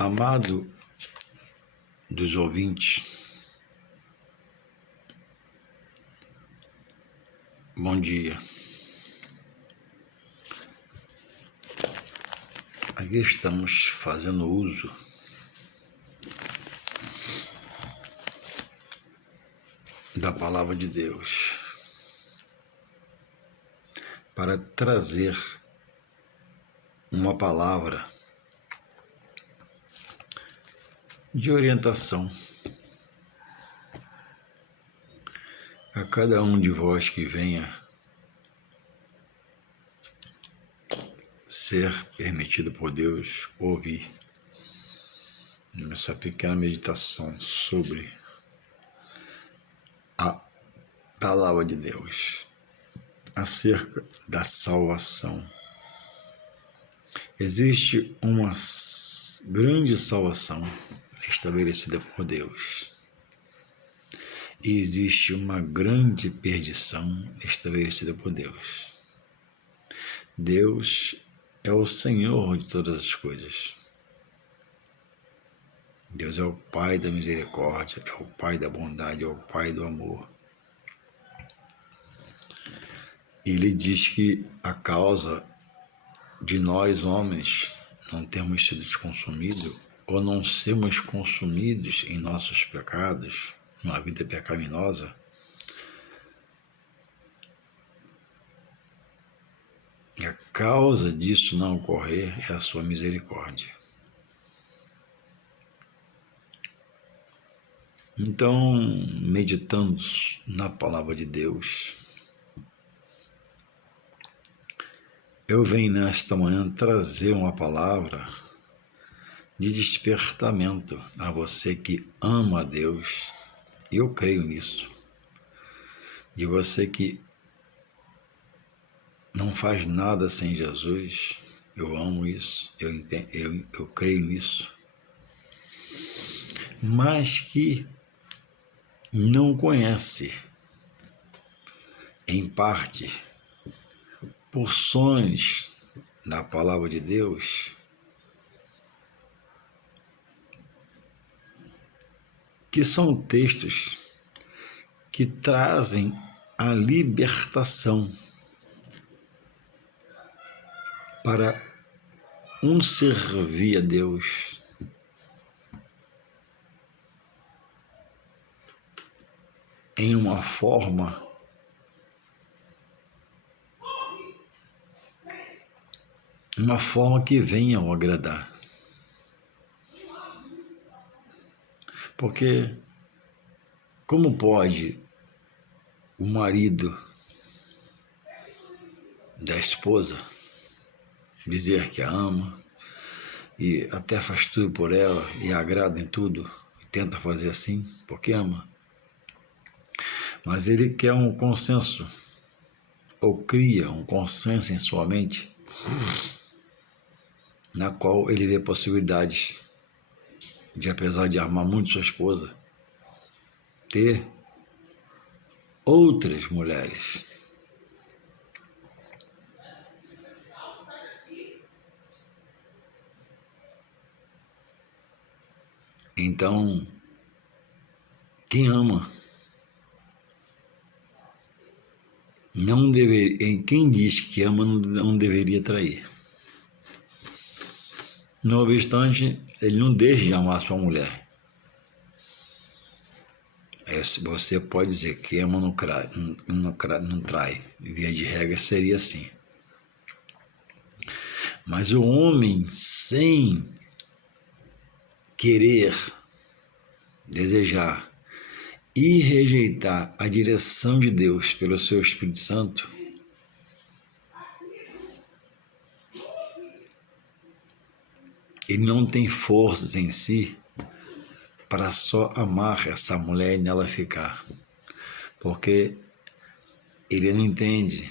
Amado dos ouvintes, bom dia. Aqui estamos fazendo uso da Palavra de Deus para trazer uma palavra de orientação a cada um de vós que venha ser permitido por Deus ouvir essa pequena meditação sobre a Palavra de Deus acerca da salvação. Existe uma grande salvação estabelecida por Deus e existe uma grande perdição estabelecida por Deus. Deus é o Senhor de todas as coisas. Deus é o Pai da misericórdia, é o Pai da bondade, é o Pai do amor. Ele diz que a causa de nós, homens, não termos sido consumidos ou não sermos consumidos em nossos pecados, numa vida pecaminosa, a causa disso não ocorrer é a sua misericórdia. Então, meditando na Palavra de Deus, eu venho nesta manhã trazer uma palavra de despertamento a você que ama a Deus, e eu creio nisso, e você que não faz nada sem Jesus, eu amo isso, eu creio nisso, mas que não conhece, em parte, porções da Palavra de Deus que são textos que trazem a libertação para um servir a Deus em uma forma que venha ao agradar. Porque como pode o marido da esposa dizer que a ama e até faz tudo por ela e agrada em tudo e tenta fazer assim porque ama, mas ele quer um consenso ou cria um consenso em sua mente na qual ele vê possibilidades de, apesar de amar muito sua esposa, ter outras mulheres. Então, quem ama não deveria, quem diz que ama não deveria trair. No obstante, ele não deixa de amar sua mulher. Você pode dizer que ama não trai. Via de regra seria assim. Mas o homem, sem querer, desejar e rejeitar a direção de Deus pelo seu Espírito Santo, ele não tem forças em si para só amar essa mulher e nela ficar, porque ele não entende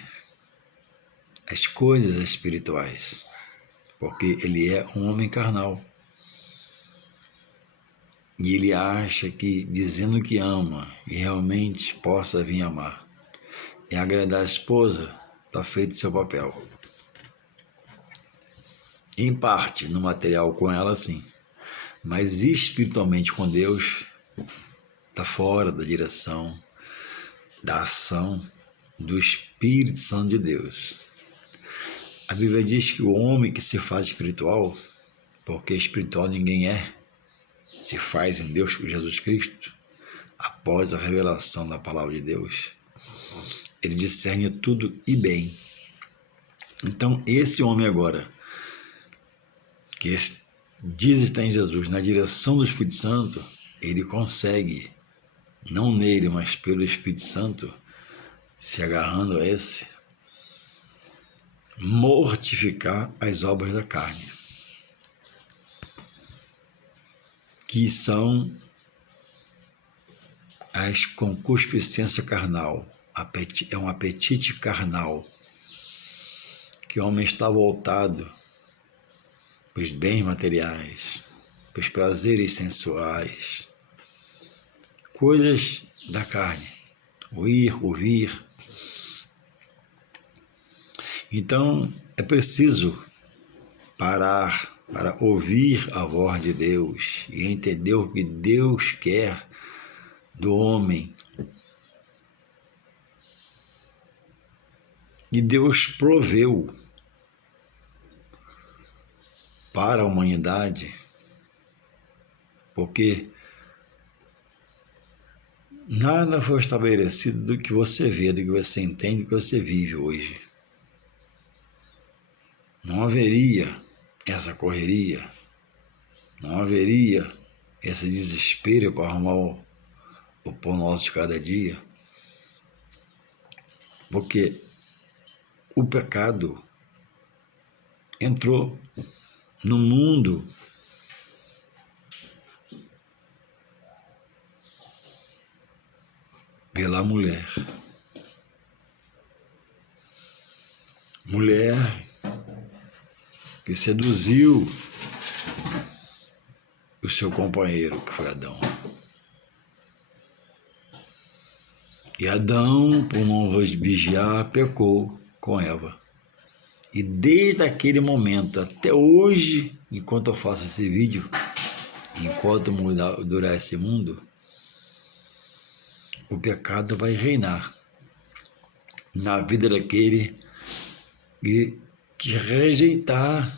as coisas espirituais, porque ele é um homem carnal. E ele acha que, dizendo que ama e realmente possa vir amar e agradar a esposa, está feito seu papel. Em parte, no material com ela, sim. mas espiritualmente com Deus está fora da direção, da ação do Espírito Santo de Deus. A Bíblia diz que o homem que se faz espiritual, porque espiritual ninguém é, se faz em Deus por Jesus Cristo, após a revelação da palavra de Deus, ele discerne tudo e bem. Então, esse homem agora, que diz estar em Jesus, na direção do Espírito Santo, ele consegue, não nele, mas pelo Espírito Santo, se agarrando a esse, mortificar as obras da carne, que são as concupiscência carnal, é um apetite carnal, que o homem está voltado para os bens materiais, para os prazeres sensuais, coisas da carne, o ir, o vir. Então, é preciso parar para ouvir a voz de Deus e entender o que Deus quer do homem. E Deus proveu para a humanidade, porque nada foi estabelecido do que você vê, do que você entende, do que você vive hoje. Não haveria essa correria, não haveria esse desespero para arrumar o pão nosso de cada dia, porque o pecado entrou no mundo pela mulher. Mulher que seduziu o seu companheiro, que foi Adão. E Adão, por não vigiar, pecou com Eva. E desde aquele momento até hoje, enquanto eu faço esse vídeo, enquanto durar esse mundo, o pecado vai reinar na vida daquele que rejeitar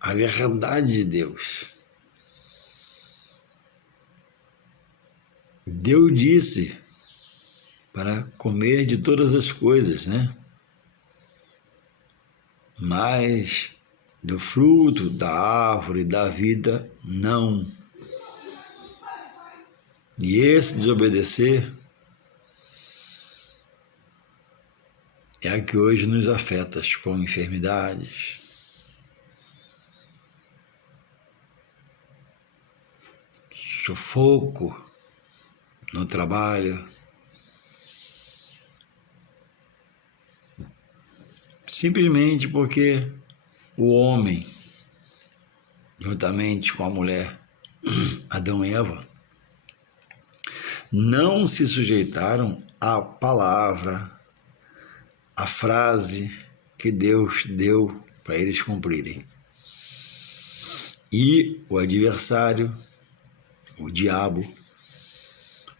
a verdade de Deus. Deus disse para comer de todas as coisas, né? Mas do fruto da árvore da vida, não. E esse desobedecer é o que hoje nos afeta com enfermidades, sufoco no trabalho, simplesmente porque o homem, juntamente com a mulher, Adão e Eva, não se sujeitaram à palavra, à frase que Deus deu para eles cumprirem. E o adversário, o diabo,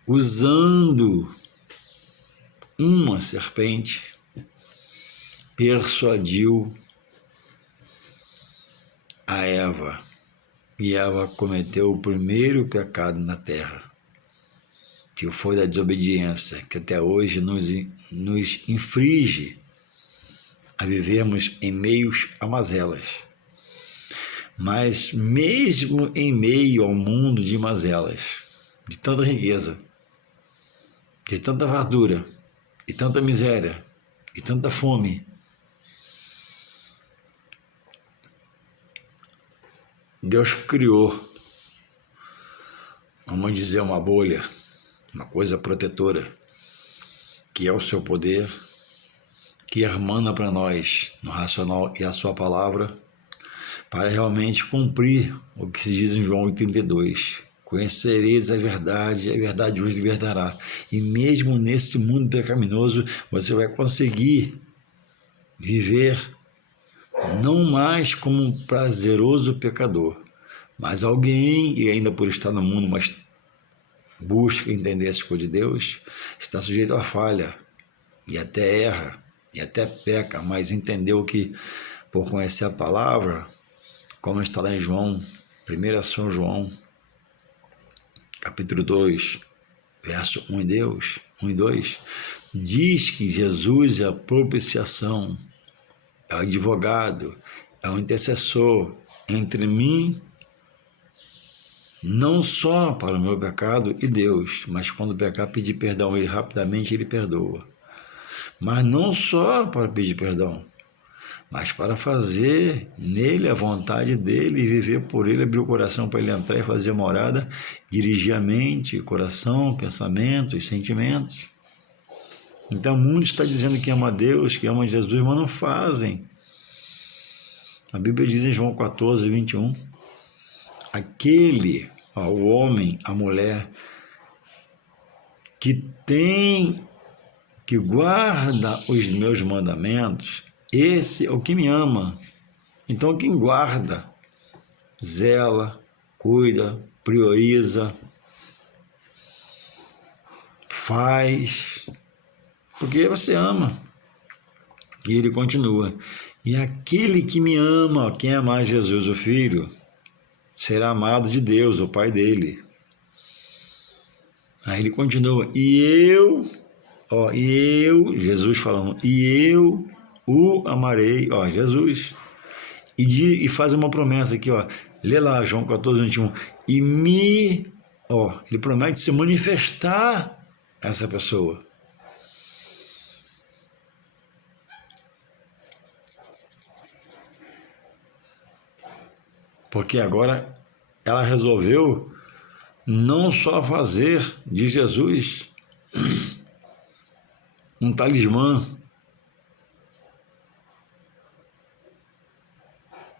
usando uma serpente, persuadiu a Eva, e Eva cometeu o primeiro pecado na terra, que foi da desobediência, que até hoje nos inflige a vivermos em meios a mazelas. Mas mesmo em meio ao mundo de mazelas, de tanta riqueza, de tanta fartura, e tanta miséria, e tanta fome, Deus criou, vamos dizer, uma bolha, uma coisa protetora, que é o seu poder, que emana para nós no racional e a sua palavra, para realmente cumprir o que se diz em João 8,32. Conhecereis a verdade vos libertará. E mesmo nesse mundo pecaminoso, você vai conseguir viver não mais como um prazeroso pecador, Mas alguém que ainda por estar no mundo, mas busca entender as coisas de Deus, está sujeito à falha, e até erra, e até peca, mas entendeu que, por conhecer a palavra, como está lá em João, 1 São João, capítulo 2, verso 1 e 2, diz que Jesus é a propiciação, é o advogado, é o intercessor entre mim, não só para o meu pecado e Deus, mas quando pecar, pedir perdão a Ele rapidamente, Ele perdoa. Mas não só para pedir perdão, mas para fazer nele a vontade dele e viver por ele, abrir o coração para ele entrar e fazer morada, dirigir a mente, coração, pensamentos, sentimentos. Então, muitos estão dizendo que ama Deus, que ama Jesus, mas não fazem. A Bíblia diz em João 14, 21, aquele, o homem, a mulher, que guarda os meus mandamentos, esse é o que me ama. Então, quem guarda, zela, cuida, prioriza, faz, porque você ama. E ele continua, e aquele que me ama, quem amar Jesus, o Filho, será amado de Deus, o Pai dele. Aí ele continua, Jesus falando, e eu o amarei, Jesus. E faz uma promessa aqui, lê lá João 14, 21, ele promete se manifestar a essa pessoa. Porque agora ela resolveu não só fazer de Jesus um talismã,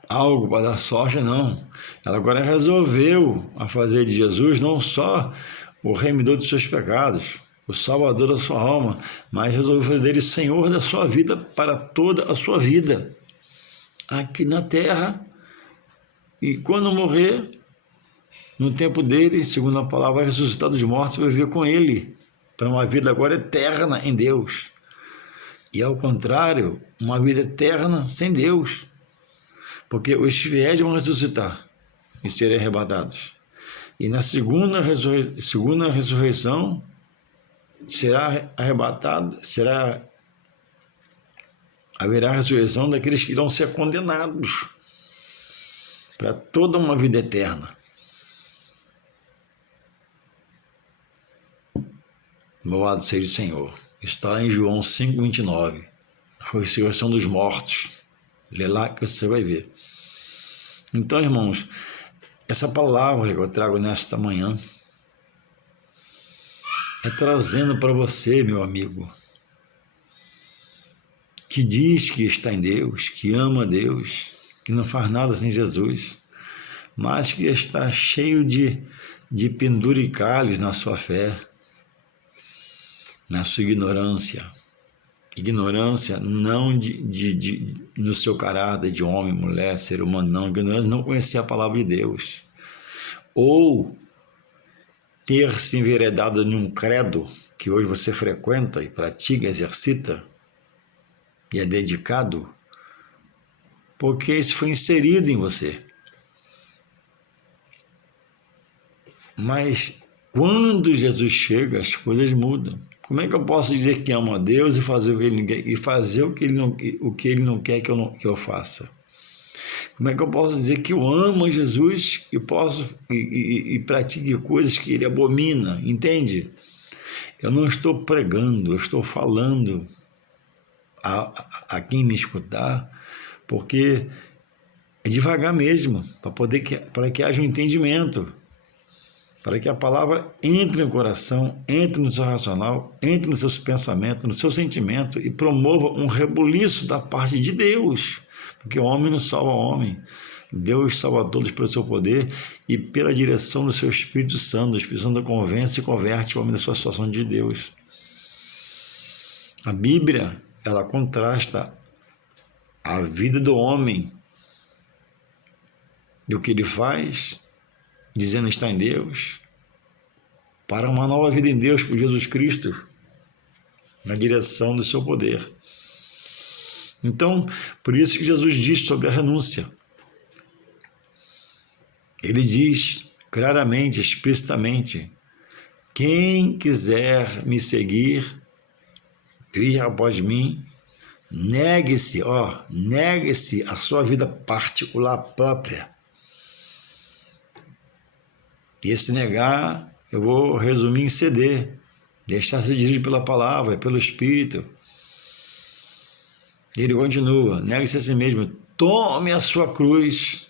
algo para dar sorte, não. Ela agora resolveu a fazer de Jesus não só o remidor dos seus pecados, o salvador da sua alma, mas resolveu fazer dele Senhor da sua vida para toda a sua vida, aqui na terra. E quando morrer, no tempo dele, segundo a palavra, vai ressuscitar dos mortos e vai viver com ele, para uma vida agora eterna em Deus. E ao contrário, uma vida eterna sem Deus. Porque os fiéis vão ressuscitar e serem arrebatados. E na segunda ressurreição será arrebatado, haverá a ressurreição daqueles que irão ser condenados para toda uma vida eterna. Louvado seja o Senhor. Está lá em João 5,29. A ressurreição dos mortos. Lê lá que você vai ver. Então, irmãos, essa palavra que eu trago nesta manhã é trazendo para você, meu amigo, que diz que está em Deus, que ama Deus, que não faz nada sem Jesus, mas que está cheio de penduricalhos na sua fé, na sua ignorância. Ignorância não no seu caráter de homem, mulher, ser humano, não. Ignorância não conhecer a palavra de Deus. Ou ter se enveredado em um credo que hoje você frequenta e pratica, exercita e é dedicado, porque isso foi inserido em você. Mas quando Jesus chega, as coisas mudam. Como é que eu posso dizer que amo a Deus e fazer o que ele não quer, e fazer o que ele não quer que eu faça? Como é que eu posso dizer que eu amo a Jesus e pratique coisas que ele abomina? Entende? Eu não estou pregando, eu estou falando a quem me escutar, porque é devagar mesmo, para que haja um entendimento, para que a palavra entre no coração, entre no seu racional, entre nos seus pensamentos, no seu sentimento e promova um rebuliço da parte de Deus, porque o homem não salva o homem. Deus salva todos pelo seu poder e pela direção do seu Espírito Santo. O Espírito Santo convence e converte o homem da sua situação de Deus. A Bíblia, ela contrasta a vida do homem e o que ele faz dizendo estar em Deus, para uma nova vida em Deus por Jesus Cristo, na direção do seu poder. Então, por isso que Jesus diz sobre a renúncia. Ele diz claramente, explicitamente: quem quiser me seguir, vir após mim, negue-se a sua vida particular própria. E esse negar, eu vou resumir em ceder, deixar-se dirigir pela palavra, pelo Espírito. Ele continua: negue-se a si mesmo, tome a sua cruz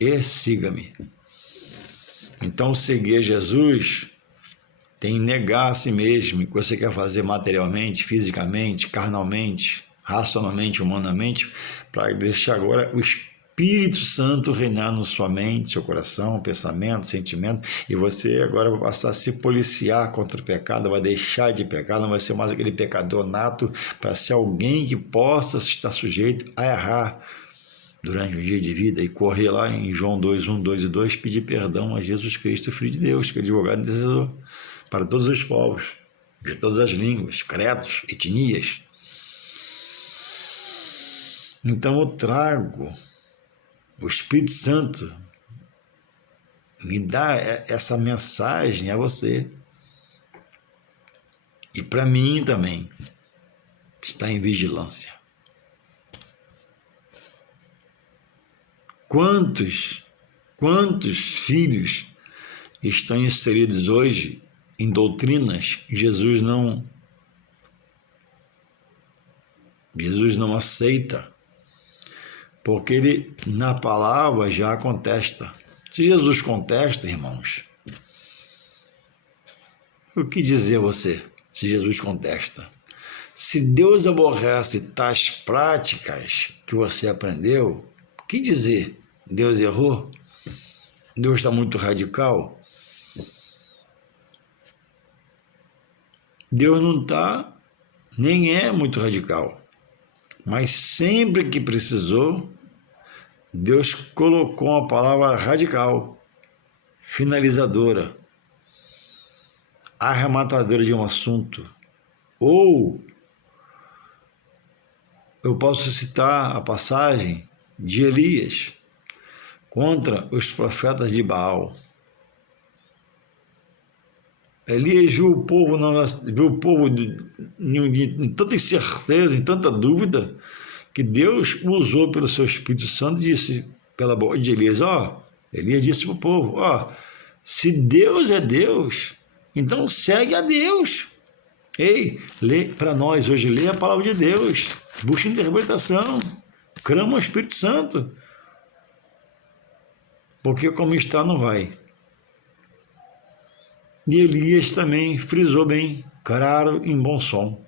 e siga-me. Então, seguir Jesus tem negar a si mesmo, o que você quer fazer materialmente, fisicamente, carnalmente, racionalmente, humanamente, para deixar agora o Espírito Santo reinar na sua mente, seu coração, pensamento, sentimento, e você agora vai passar a se policiar contra o pecado, vai deixar de pecar, não vai ser mais aquele pecador nato, para ser alguém que possa estar sujeito a errar durante um dia de vida e correr lá em João 2, 1, 2 e 2, pedir perdão a Jesus Cristo, Filho de Deus, que é advogado e intercessor para todos os povos, de todas as línguas, credos, etnias. Então eu trago, o Espírito Santo me dá essa mensagem a você. E para mim também, está em vigilância. Quantos filhos estão inseridos hoje em doutrinas que Jesus não aceita, porque ele na palavra já contesta. Se Jesus contesta, irmãos, o que dizer a você se Jesus contesta? Se Deus aborrece tais práticas que você aprendeu, o que dizer? Deus errou? Deus está muito radical? Deus não está, nem é muito radical. Mas sempre que precisou, Deus colocou uma palavra radical, finalizadora, arrematadora de um assunto. Ou eu posso citar a passagem de Elias contra os profetas de Baal. Elias viu o povo em tanta incerteza, em tanta dúvida, que Deus usou pelo seu Espírito Santo e disse pela boca de Elias, Elias disse para o povo, se Deus é Deus, então segue a Deus. Ei, lê para nós hoje, lê a palavra de Deus, busca interpretação, clama ao Espírito Santo, porque como está não vai. E Elias também frisou bem, claro, em bom som.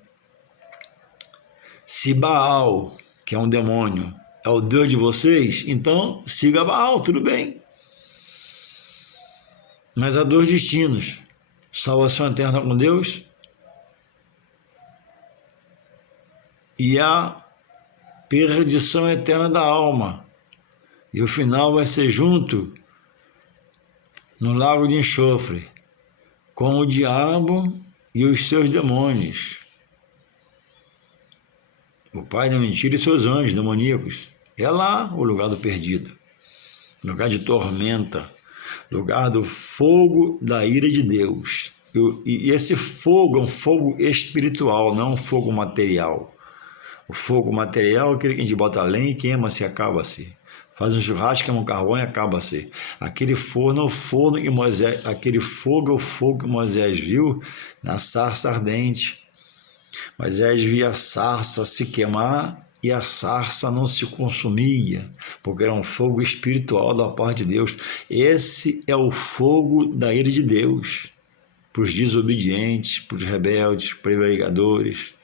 Se Baal, que é um demônio, é o Deus de vocês, então siga Baal, tudo bem. Mas há dois destinos: salvação eterna com Deus e a perdição eterna da alma. E o final vai ser junto no lago de enxofre, com o diabo e os seus demônios. O pai da mentira e seus anjos demoníacos. É lá o lugar do perdido, lugar de tormenta, lugar do fogo da ira de Deus. E esse fogo é um fogo espiritual, não é um fogo material. O fogo material é aquele que a gente bota lenha e queima-se, acaba-se. Faz um churrasco, queima um carvão e acaba-se. Aquele fogo é o fogo que Moisés viu na sarça ardente. Moisés via a sarça se queimar e a sarça não se consumia, porque era um fogo espiritual da parte de Deus. Esse é o fogo da ira de Deus, para os desobedientes, para os rebeldes, prevarigadores,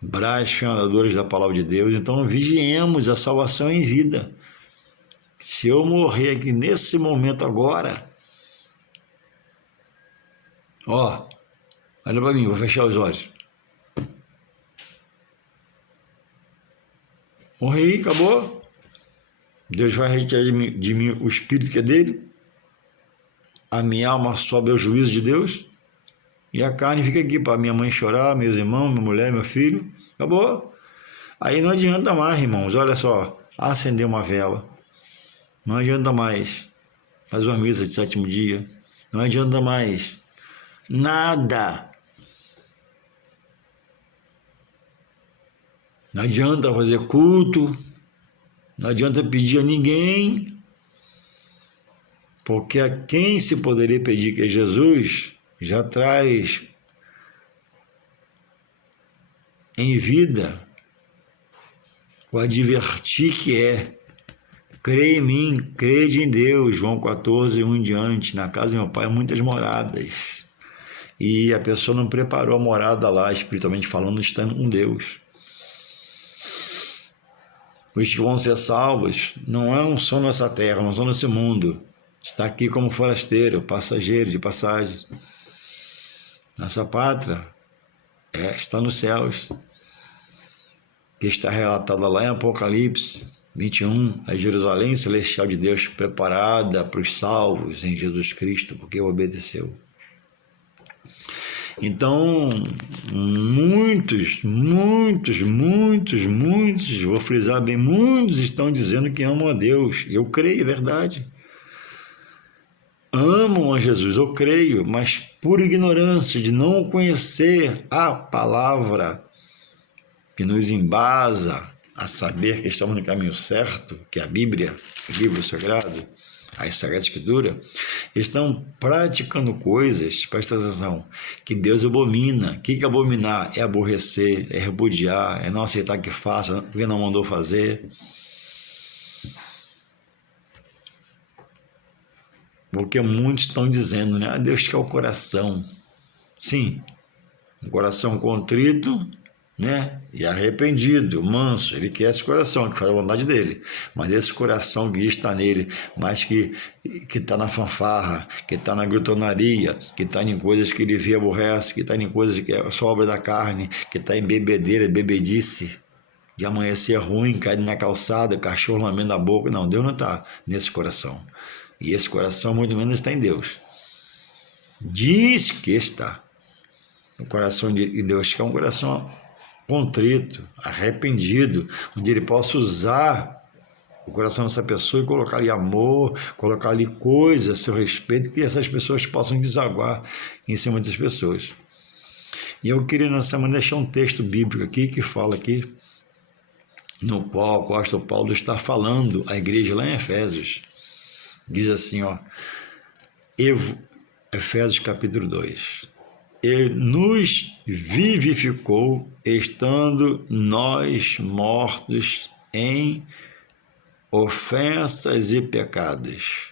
blasfemadores da palavra de Deus. Então vigiemos a salvação em vida. Se eu morrer aqui nesse momento agora, olha para mim, vou fechar os olhos. Morri, acabou. Deus vai retirar de mim o espírito que é dele, a minha alma sobe ao juízo de Deus, e a carne fica aqui para minha mãe chorar, meus irmãos, minha mulher, meu filho. Acabou. Aí não adianta mais, irmãos. Olha só, acender uma vela. Não adianta mais fazer uma missa de 7º dia. Não adianta mais nada. Não adianta fazer culto. Não adianta pedir a ninguém. Porque a quem se poderia pedir, que é Jesus, já traz em vida o advertir que é: crê em mim, crede em Deus. João 14, 1 em diante. Na casa de meu pai há muitas moradas. E a pessoa não preparou a morada lá, espiritualmente falando, estando com Deus. Os que vão ser salvos não são nessa terra, não são nesse mundo. Está aqui como forasteiro, passageiro de passagem. Nossa pátria está nos céus, que está relatada lá em Apocalipse 21, a Jerusalém celestial de Deus, preparada para os salvos em Jesus Cristo, porque obedeceu. Então, muitos, vou frisar bem, muitos estão dizendo que amam a Deus. Eu creio, é verdade. Amam a Jesus, eu creio, mas por ignorância de não conhecer a palavra que nos embasa a saber que estamos no caminho certo, que é a Bíblia, o livro sagrado, a Sagrada Escritura, estão praticando coisas, presta atenção, que Deus abomina. O que é abominar? É aborrecer, é repudiar, é não aceitar que faça, porque não mandou fazer. Porque muitos estão dizendo, né? Deus quer o coração. Sim, um coração contrito, né? E arrependido, manso. Ele quer esse coração, que faz a vontade dele. Mas esse coração que está nele, mas que está na fanfarra, que está na glutonaria, que está em coisas que ele vê e aborrece, que está em coisas que é só obra da carne, que está em bebedeira, bebedice, de amanhecer ruim, cair na calçada, cachorro lambendo a boca. Não, Deus não está nesse coração. E esse coração muito menos está em Deus. Diz que está. O coração de Deus, que é um coração contrito, arrependido, onde ele possa usar o coração dessa pessoa e colocar ali amor, colocar ali coisas a seu respeito, que essas pessoas possam desaguar em cima das pessoas. E eu queria nessa semana deixar um texto bíblico aqui, que fala aqui, no qual o apóstolo Paulo está falando à igreja lá em Efésios. Diz assim, ó, Efésios capítulo 2. Ele nos vivificou, estando nós mortos em ofensas e pecados.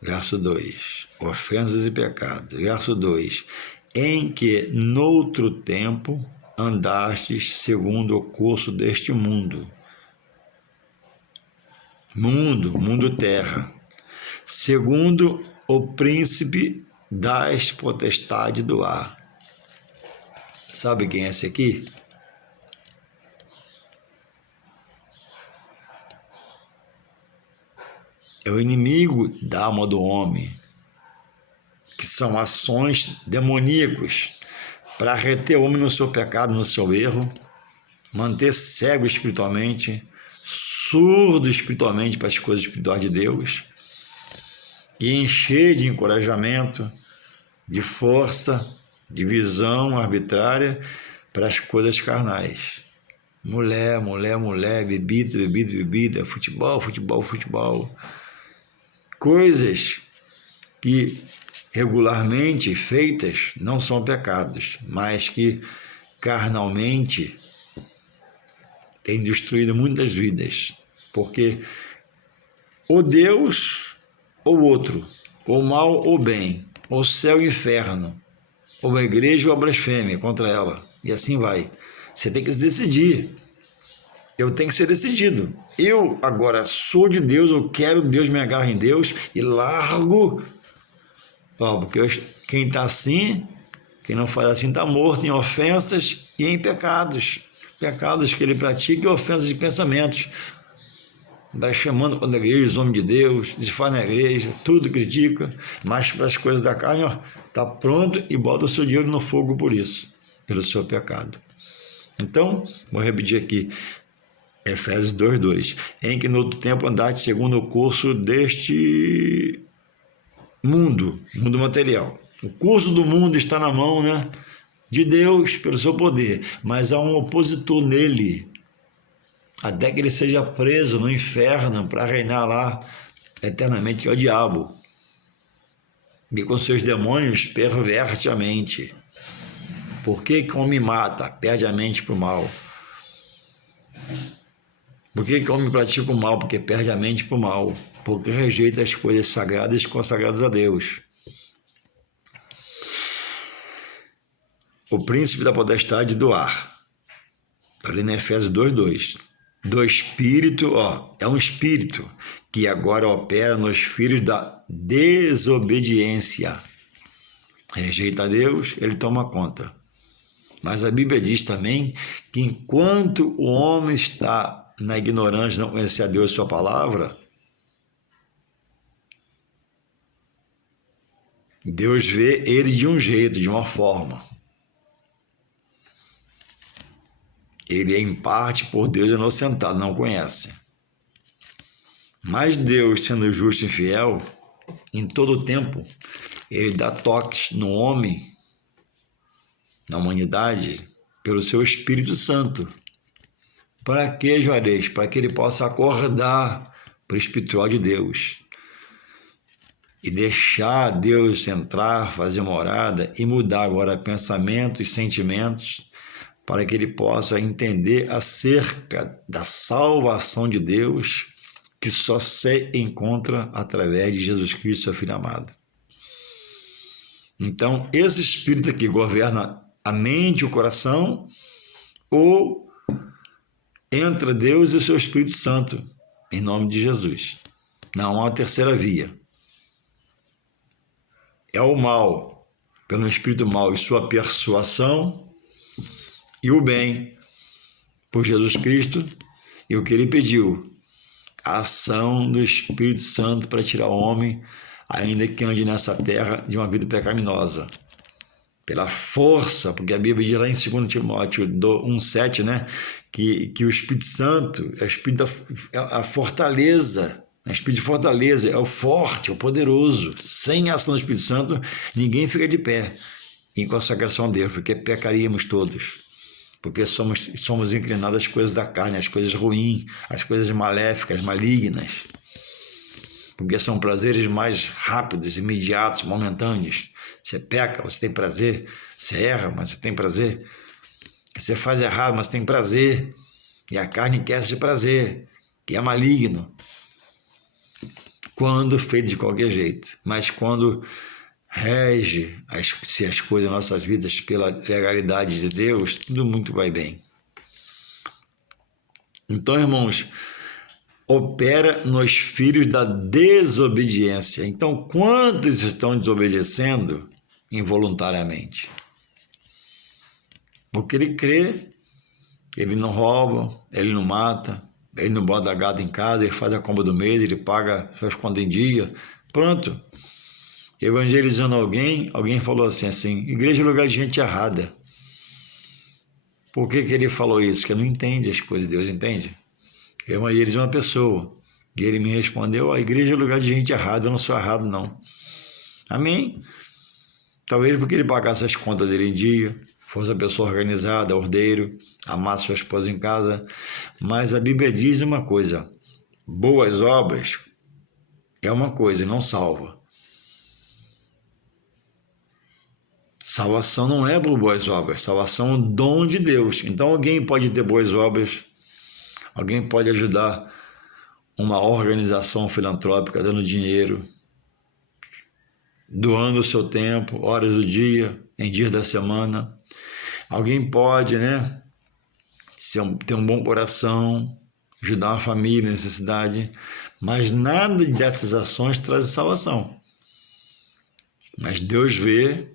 Verso 2. Ofensas e pecados. Verso 2. Em que noutro tempo andastes segundo o curso deste mundo. Mundo terra. Segundo o príncipe das potestades do ar. Sabe quem é esse aqui? É o inimigo da alma do homem, que são ações demoníacas para reter o homem no seu pecado, no seu erro, manter cego espiritualmente, surdo espiritualmente para as coisas espirituais de Deus, e encher de encorajamento, de força, de visão arbitrária para as coisas carnais. Mulher, bebida, futebol. Coisas que regularmente feitas não são pecados, mas que carnalmente têm destruído muitas vidas. Porque o Deus ou outro, ou mal ou bem, ou céu e inferno, ou a igreja ou a blasfêmia contra ela, e assim vai. Você tem que se decidir. Eu tenho que ser decidido. Eu agora sou de Deus, eu quero Deus, me agarro em Deus e largo. Porque quem está assim, quem não faz assim está morto em ofensas e em pecados. Pecados que ele pratica e ofensas de pensamentos. chamando para a igreja os homens de Deus, desfaz na igreja, tudo critica, mas para as coisas da carne, está pronto e bota o seu dinheiro no fogo por isso, pelo seu pecado. Então, vou repetir aqui, Efésios 2:2, em que no outro tempo andaste segundo o curso deste mundo material. O curso do mundo está na mão, né, de Deus, pelo seu poder, mas há um opositor nele, até que ele seja preso no inferno para reinar lá eternamente, que é o diabo, e com seus demônios perverte a mente. Por que o homem mata? Perde a mente para o mal. Por que o homem pratica o mal? Porque perde a mente para o mal. Porque rejeita as coisas sagradas e consagradas a Deus. O príncipe da potestade do ar. Ali em Efésios 2:2. Do espírito, é um espírito que agora opera nos filhos da desobediência. Rejeita a Deus, ele toma conta. Mas a Bíblia diz também que enquanto o homem está na ignorância, não conhecer a Deus e sua palavra, Deus vê ele de um jeito, de uma forma. Ele é em parte por Deus inocentado, não conhece. Mas Deus, sendo justo e fiel, em todo o tempo, ele dá toques no homem, na humanidade, pelo seu Espírito Santo. Para que, Juarez? Para que ele possa acordar para o espiritual de Deus e deixar Deus entrar, fazer morada e mudar agora pensamentos e sentimentos, para que ele possa entender acerca da salvação de Deus, que só se encontra através de Jesus Cristo, seu Filho amado. Então, esse Espírito aqui governa a mente e o coração, ou entra Deus e o seu Espírito Santo, em nome de Jesus. Não há terceira via. É o mal, pelo Espírito mal e sua persuasão, e o bem, por Jesus Cristo, e o que ele pediu, a ação do Espírito Santo para tirar o homem, ainda que ande nessa terra, de uma vida pecaminosa. Pela força, porque a Bíblia diz lá em 2 Timóteo 1,7, né, que o Espírito Santo é o Espírito a fortaleza, o Espírito de fortaleza, é o forte, é o poderoso. Sem a ação do Espírito Santo, ninguém fica de pé em consagração a Deus, porque pecaríamos todos. Porque somos inclinados às coisas da carne, às coisas ruins, às coisas maléficas, malignas. Porque são prazeres mais rápidos, imediatos, momentâneos. Você peca, você tem prazer. Você erra, mas você tem prazer. Você faz errado, mas tem prazer. E a carne quer esse prazer, que é maligno. Quando feito de qualquer jeito. Mas quando rege as coisas das nossas vidas pela legalidade de Deus, tudo muito vai bem. Então, irmãos, opera nos filhos da desobediência. Então, quantos estão desobedecendo involuntariamente? Porque ele crê, ele não rouba, ele não mata, ele não bota gado em casa, ele faz a compra do mês, ele paga suas contas em dia, pronto. Evangelizando alguém falou assim, igreja é lugar de gente errada. Por que ele falou isso? Porque não entende as coisas de Deus, entende? Eu evangelizei uma pessoa e ele me respondeu, a igreja é lugar de gente errada, eu não sou errado não. Amém? Talvez porque ele pagasse as contas dele em dia, fosse uma pessoa organizada, ordeiro, amasse sua esposa em casa, mas a Bíblia diz uma coisa, boas obras é uma coisa e não salva. Salvação não é por boas obras, salvação é um dom de Deus. Então alguém pode ter boas obras, alguém pode ajudar uma organização filantrópica dando dinheiro, doando o seu tempo, horas do dia, em dias da semana. Alguém pode, ter um bom coração, ajudar uma família em necessidade, mas nada dessas ações traz salvação. Mas Deus vê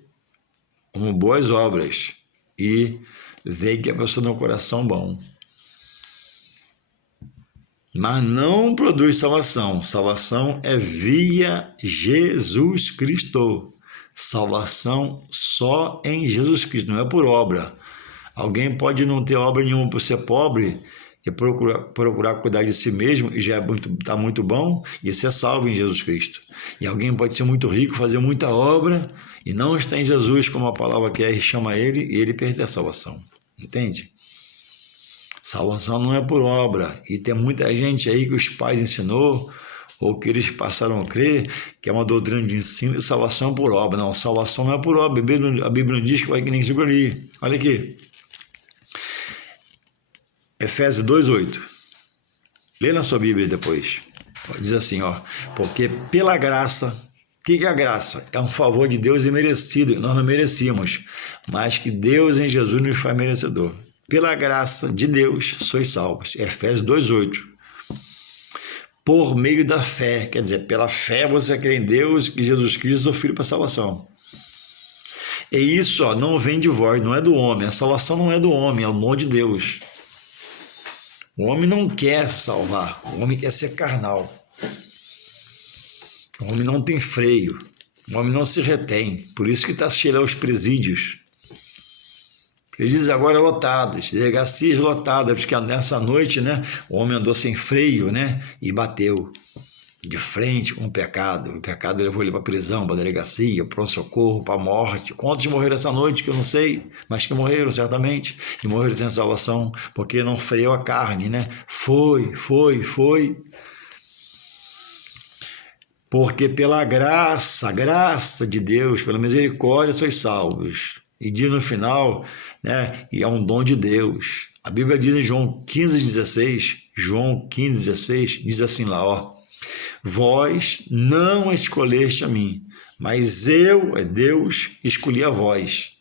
como boas obras e vê que a pessoa tem um coração bom. mas não produz salvação. Salvação é via Jesus Cristo. Salvação só em Jesus Cristo, não é por obra. Alguém pode não ter obra nenhuma por ser pobre e procurar cuidar de si mesmo e já está muito bom e ser salvo em Jesus Cristo. E alguém pode ser muito rico, fazer muita obra e não está em Jesus, como a palavra quer, chama ele, e ele perde a salvação. Entende? Salvação não é por obra. E tem muita gente aí que os pais ensinou ou que eles passaram a crer que é uma doutrina de ensino de salvação por obra. Não, salvação não é por obra. A Bíblia não diz que vai que nem segura ali. Olha aqui. Efésios 2:8. Lê na sua Bíblia depois. Diz assim, ó. Porque pela graça, o que é a graça? É um favor de Deus imerecido. Nós não merecíamos, mas que Deus em Jesus nos faz merecedor. Pela graça de Deus sois salvos. Efésios 2:8. Por meio da fé, quer dizer, pela fé você crê em Deus e Jesus Cristo é o Filho para a salvação. E isso, ó, não vem de vós, não é do homem. A salvação não é do homem, é o dom de Deus. O homem não quer salvar, o homem quer ser carnal. O homem não tem freio, o homem não se retém. Por isso que está cheio aos presídios. Presídios agora lotados, delegacias lotadas, porque nessa noite, né, o homem andou sem freio, né, e bateu de frente com o pecado. O pecado levou ele para a prisão, para a delegacia, para o pronto-socorro, para a morte. Quantos morreram essa noite, que eu não sei, mas que morreram certamente, e morreram sem salvação, porque não freou a carne, né? Foi. Porque pela graça de Deus, pela misericórdia, sois salvos. E diz no final, né, e é um dom de Deus. A Bíblia diz em João 15,16, diz assim lá, ó. Vós não escolheste a mim, mas eu, Deus, escolhi a vós.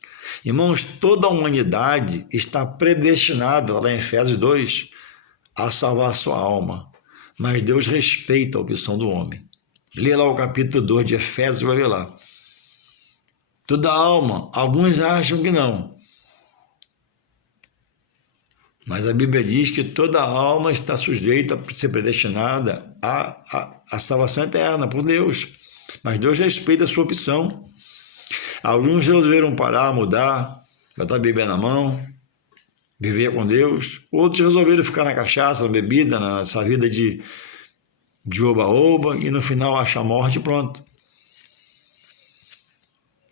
Irmãos, toda a humanidade está predestinada, lá em Efésios 2, a salvar a sua alma. Mas Deus respeita a opção do homem. Lê lá o capítulo 2 de Efésios, vai ver lá. Toda a alma, alguns acham que não. Mas a Bíblia diz que toda a alma está sujeita a ser predestinada à salvação eterna por Deus. Mas Deus respeita a sua opção. Alguns resolveram parar, mudar, botar a Bíblia na mão, viver com Deus. Outros resolveram ficar na cachaça, na bebida, nessa vida de oba-oba e no final achar a morte e pronto.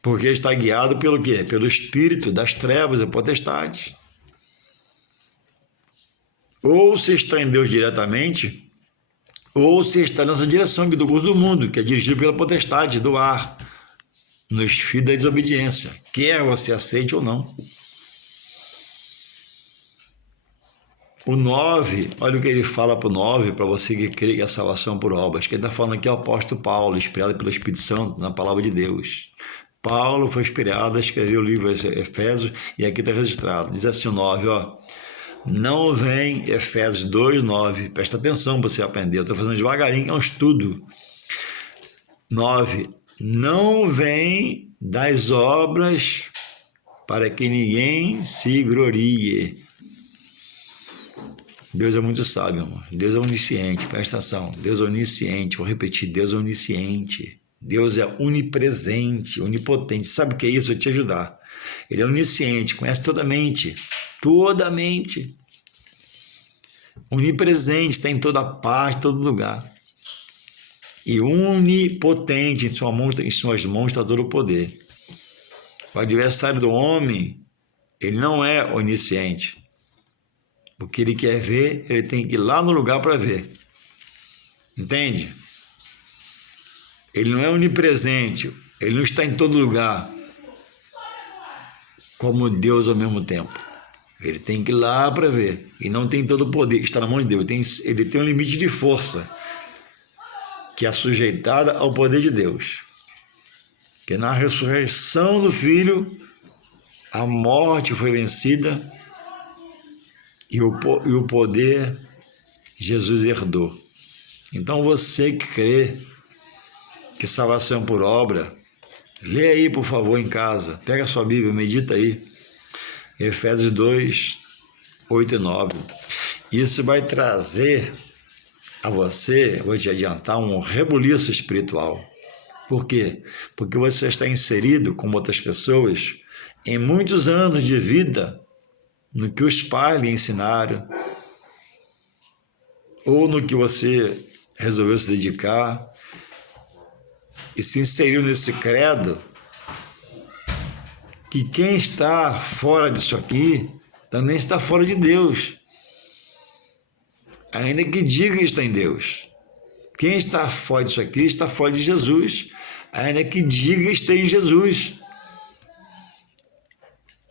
Porque está guiado pelo quê? Pelo espírito das trevas e potestades. Ou se está em Deus diretamente, ou se está nessa direção do curso do mundo, que é dirigido pela potestade do ar, nos filhos da desobediência, quer você aceite ou não. O 9, olha o que ele fala para o 9, para você que crê que é a salvação por obras, que ele está falando aqui é o apóstolo Paulo, inspirado pelo Espírito Santo, na palavra de Deus. Paulo foi inspirado a escrever o livro Efésios, e aqui está registrado, diz assim o 9, ó. Não vem, Efésios 2:9, presta atenção para você aprender, eu estou fazendo devagarinho, é um estudo. 9, não vem das obras para que ninguém se glorie. Deus é muito sábio, amor. Deus é onisciente, presta atenção, Deus é onisciente, vou repetir, Deus é onisciente, Deus é onipresente, onipotente, sabe o que é isso? Eu vou te ajudar. Ele é onisciente, conhece toda a mente, onipresente, está em toda parte, em todo lugar, e onipotente, em suas mãos está todo o poder. O adversário do homem, ele não é onisciente. O que ele quer ver, ele tem que ir lá no lugar para ver, entende? Ele não é onipresente, ele não está em todo lugar, como Deus ao mesmo tempo. Ele tem que ir lá para ver. E não tem todo o poder que está na mão de Deus. Ele tem um limite de força, que é sujeitada ao poder de Deus. Que na ressurreição do Filho, a morte foi vencida e o poder Jesus herdou. Então você que crê que salvação por obra, lê aí, por favor, em casa. Pega a sua Bíblia, medita aí. Efésios 2, 8 e 9. Isso vai trazer a você, vou te adiantar, um rebuliço espiritual. Por quê? Porque você está inserido, como outras pessoas, em muitos anos de vida no que os pais lhe ensinaram, ou no que você resolveu se dedicar, e se inseriu nesse credo, que quem está fora disso aqui também está fora de Deus, ainda que diga que está em Deus. Quem está fora disso aqui está fora de Jesus, ainda que diga que está em Jesus.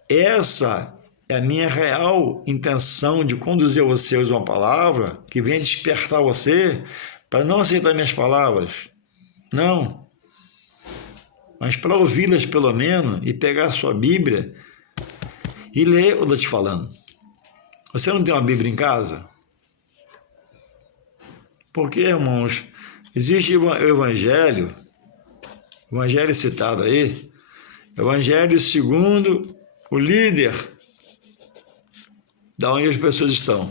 Essa é a minha real intenção de conduzir você a usar uma palavra que venha despertar você para não aceitar minhas palavras. Não. Mas para ouvi-las pelo menos e pegar a sua Bíblia e ler o que eu estou te falando. Você não tem uma Bíblia em casa? Porque, irmãos, existe o Evangelho citado aí, Evangelho segundo o líder da onde as pessoas estão.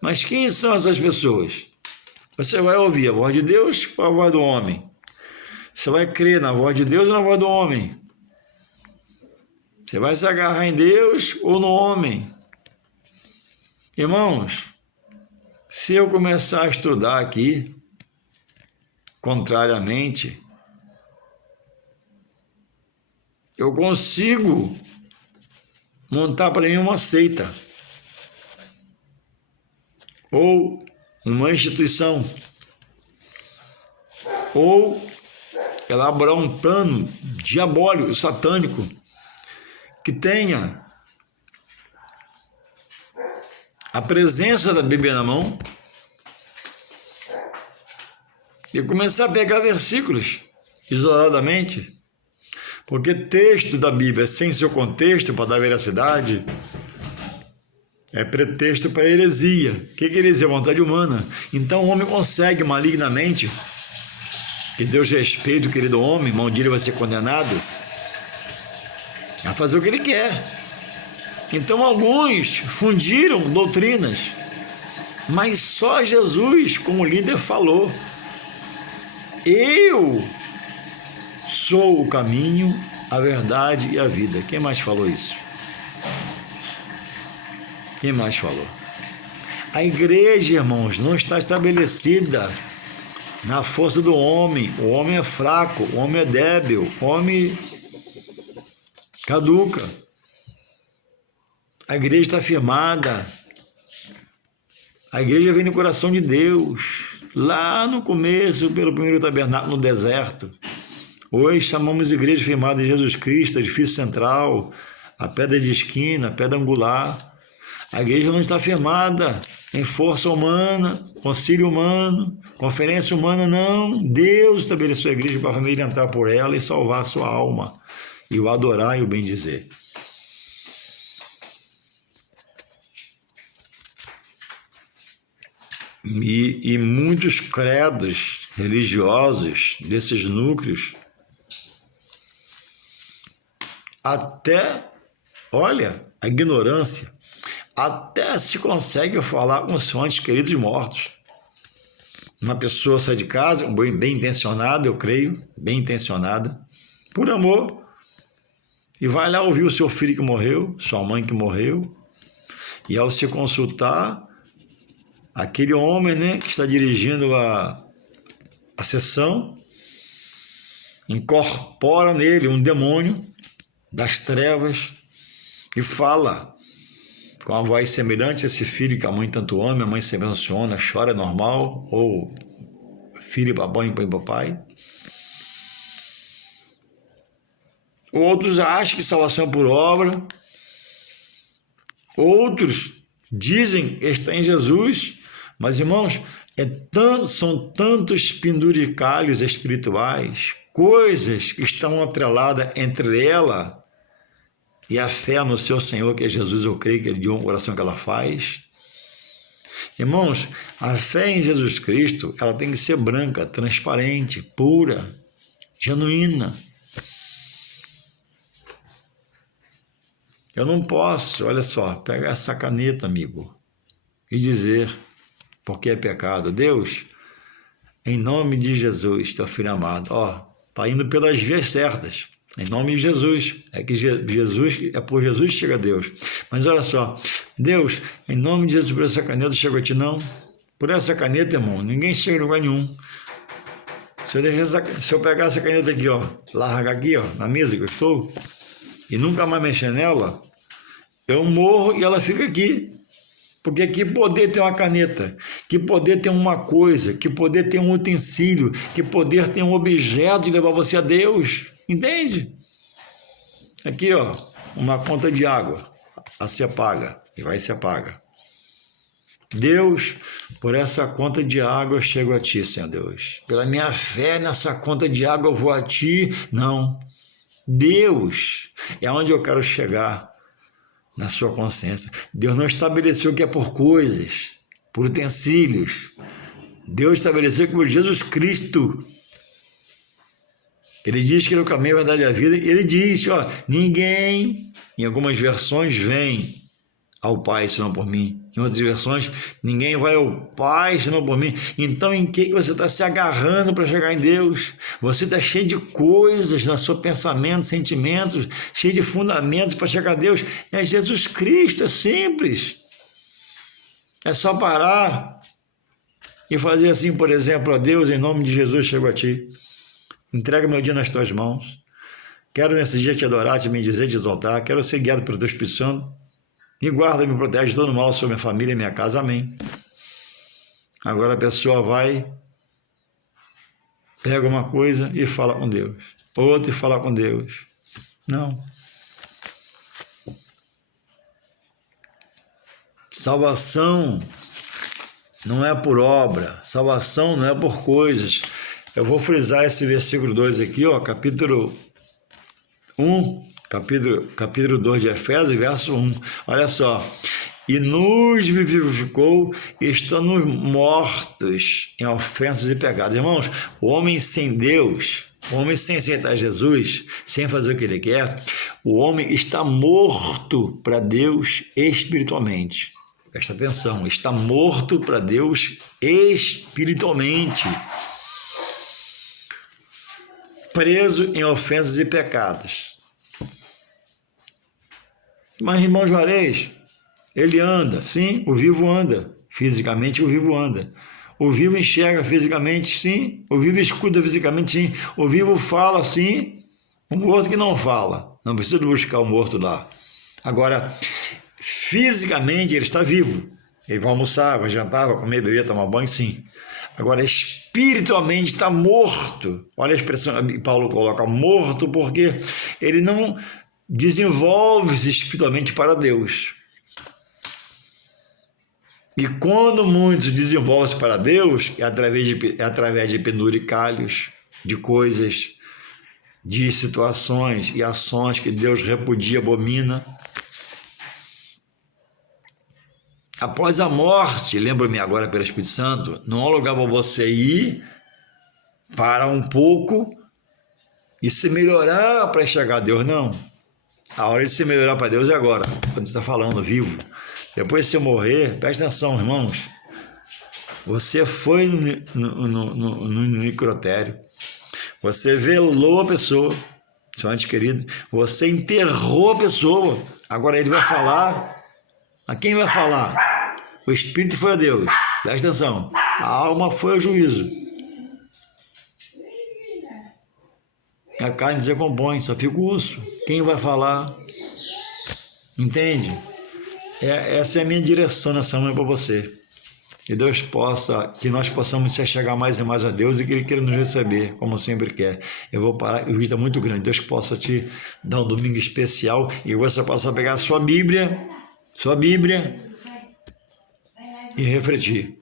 Mas quem são essas pessoas? Você vai ouvir a voz de Deus ou a voz do homem? Você vai crer na voz de Deus ou na voz do homem? Você vai se agarrar em Deus ou no homem? Irmãos, se eu começar a estudar aqui, contrariamente, eu consigo montar para mim uma seita ou uma instituição, ou elaborar um plano diabólico, satânico, que tenha a presença da Bíblia na mão e começar a pegar versículos isoladamente, porque texto da Bíblia sem seu contexto para dar veracidade é pretexto para heresia. O que é heresia? Vontade humana. Então o homem consegue malignamente, que Deus respeite o querido homem, maldito ele vai ser condenado, a fazer o que ele quer. Então alguns fundiram doutrinas, mas só Jesus, como líder, falou: eu sou o caminho, a verdade e a vida. Quem mais falou isso? Quem mais falou? A igreja, irmãos, não está estabelecida na força do homem. O homem é fraco, o homem é débil, o homem caduca. A igreja está firmada. A igreja vem no coração de Deus, lá no começo, pelo primeiro tabernáculo no deserto. Hoje chamamos de igreja firmada em Jesus Cristo, edifício central, a pedra de esquina, a pedra angular. A igreja não está firmada em força humana, concílio humano, conferência humana, não. Deus estabeleceu a igreja para a família entrar por ela e salvar a sua alma, e o adorar e o bendizer. E muitos credos religiosos desses núcleos, até, olha, a ignorância, até se consegue falar com seus entes queridos mortos. Uma pessoa sai de casa, bem intencionada, eu creio, bem intencionada, por amor, e vai lá ouvir o seu filho que morreu, sua mãe que morreu, e ao se consultar, aquele homem, né, que está dirigindo a sessão, incorpora nele um demônio das trevas e fala com a voz semelhante a esse filho que a mãe tanto ama, a mãe se emociona, chora, é normal, ou filho para mãe, pai para pai. Outros acham que salvação é por obra, outros dizem que está em Jesus, mas, irmãos, são tantos penduricalhos espirituais, coisas que estão atreladas entre ela e a fé no seu Senhor, que é Jesus. Eu creio que ele deu um coração que ela faz. Irmãos, a fé em Jesus Cristo, ela tem que ser branca, transparente, pura, genuína. Eu não posso, olha só, pegar essa caneta, amigo, e dizer: porque é pecado. Deus, em nome de Jesus, teu filho amado, está indo pelas vias certas. Em nome de Jesus. É que Jesus, é por Jesus que chega a Deus. Mas olha só, Deus, em nome de Jesus, por essa caneta chega a ti, não. Por essa caneta, irmão, ninguém chega em lugar nenhum. Se eu pegar essa caneta aqui, largar aqui, na mesa que eu estou, e nunca mais mexer nela, eu morro e ela fica aqui. Porque que poder tem uma caneta, que poder tem uma coisa, que poder tem um utensílio, que poder tem um objeto de levar você a Deus. Entende? Aqui, uma conta de água, se apaga e vai se apaga. Deus, por essa conta de água eu chego a ti, Senhor Deus. Pela minha fé nessa conta de água eu vou a ti. Não. Deus é onde eu quero chegar na sua consciência. Deus não estabeleceu que é por coisas, por utensílios. Deus estabeleceu que por Jesus Cristo. Ele diz que ele é o caminho, a verdade e a vida. E ele diz, ninguém, em algumas versões, vem ao Pai senão por mim. Em outras versões, ninguém vai ao Pai senão por mim. Então, em que você está se agarrando para chegar em Deus? Você está cheio de coisas no seu pensamento, sentimentos, cheio de fundamentos para chegar a Deus. É Jesus Cristo, é simples. É só parar e fazer assim, por exemplo, Deus, em nome de Jesus, chego a ti. Entrega meu dia nas tuas mãos. Quero nesse dia te adorar, te bendizer, te exaltar. Quero ser guiado pelo teu Espírito Santo. Me guarda, me protege de todo mal sobre minha família e minha casa. Amém. Agora a pessoa vai, pega uma coisa e fala com Deus. Outra e fala com Deus. Não. Salvação não é por obra. Salvação não é por coisas. Eu vou frisar esse versículo 2 aqui, capítulo 1. Capítulo 2 de Efésios, verso 1. Olha só. E nos vivificou, estando mortos em ofensas e pecados. Irmãos, o homem sem Deus, o homem sem aceitar Jesus, sem fazer o que ele quer, o homem está morto para Deus espiritualmente. Presta atenção, está morto para Deus espiritualmente. Preso em ofensas e pecados. Mas, irmão Juarez, ele anda, sim, o vivo anda, fisicamente o vivo anda. O vivo enxerga fisicamente, sim, o vivo escuta fisicamente, sim, o vivo fala, sim, o morto que não fala, não precisa buscar o morto lá. Agora, fisicamente ele está vivo, ele vai almoçar, vai jantar, vai comer, beber, tomar banho, sim. Agora, espiritualmente está morto. Olha a expressão que Paulo coloca, morto, porque ele não desenvolve-se espiritualmente para Deus. E quando muitos desenvolvem-se para Deus, é através de penduricalhos, de coisas, de situações e ações que Deus repudia, abomina. Após a morte, lembra-me agora pelo Espírito Santo, não há lugar para você ir, parar um pouco e se melhorar para chegar a Deus, não. A hora de se melhorar para Deus é agora, quando você está falando vivo. Depois de você morrer, presta atenção, irmãos. Você foi no necrotério, você velou a pessoa, seu ente querido, você enterrou a pessoa. Agora ele vai falar. A quem vai falar? O espírito foi a Deus. Presta atenção. A alma foi ao juízo. A carne se decompõe, só fica o osso. Quem vai falar? Entende? Essa é a minha direção nessa manhã para você. Que nós possamos se chegar mais e mais a Deus e que Ele queira nos receber, como sempre quer. Eu vou parar, o vídeo está muito grande. Deus possa te dar um domingo especial e você possa pegar a sua Bíblia e refletir.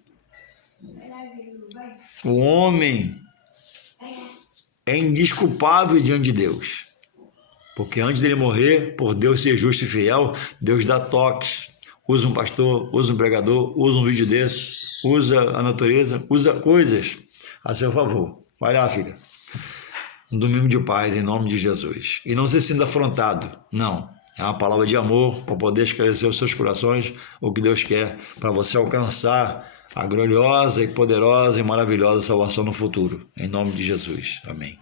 O homem é indesculpável diante de Deus, porque antes dele morrer, por Deus ser justo e fiel, Deus dá toques, usa um pastor, usa um pregador, usa um vídeo desse, usa a natureza, usa coisas a seu favor. Vai lá, filha. Um domingo de paz em nome de Jesus. E não se sinta afrontado, não. É uma palavra de amor para poder esclarecer os seus corações, o que Deus quer, para você alcançar a gloriosa e poderosa e maravilhosa salvação no futuro. Em nome de Jesus. Amém.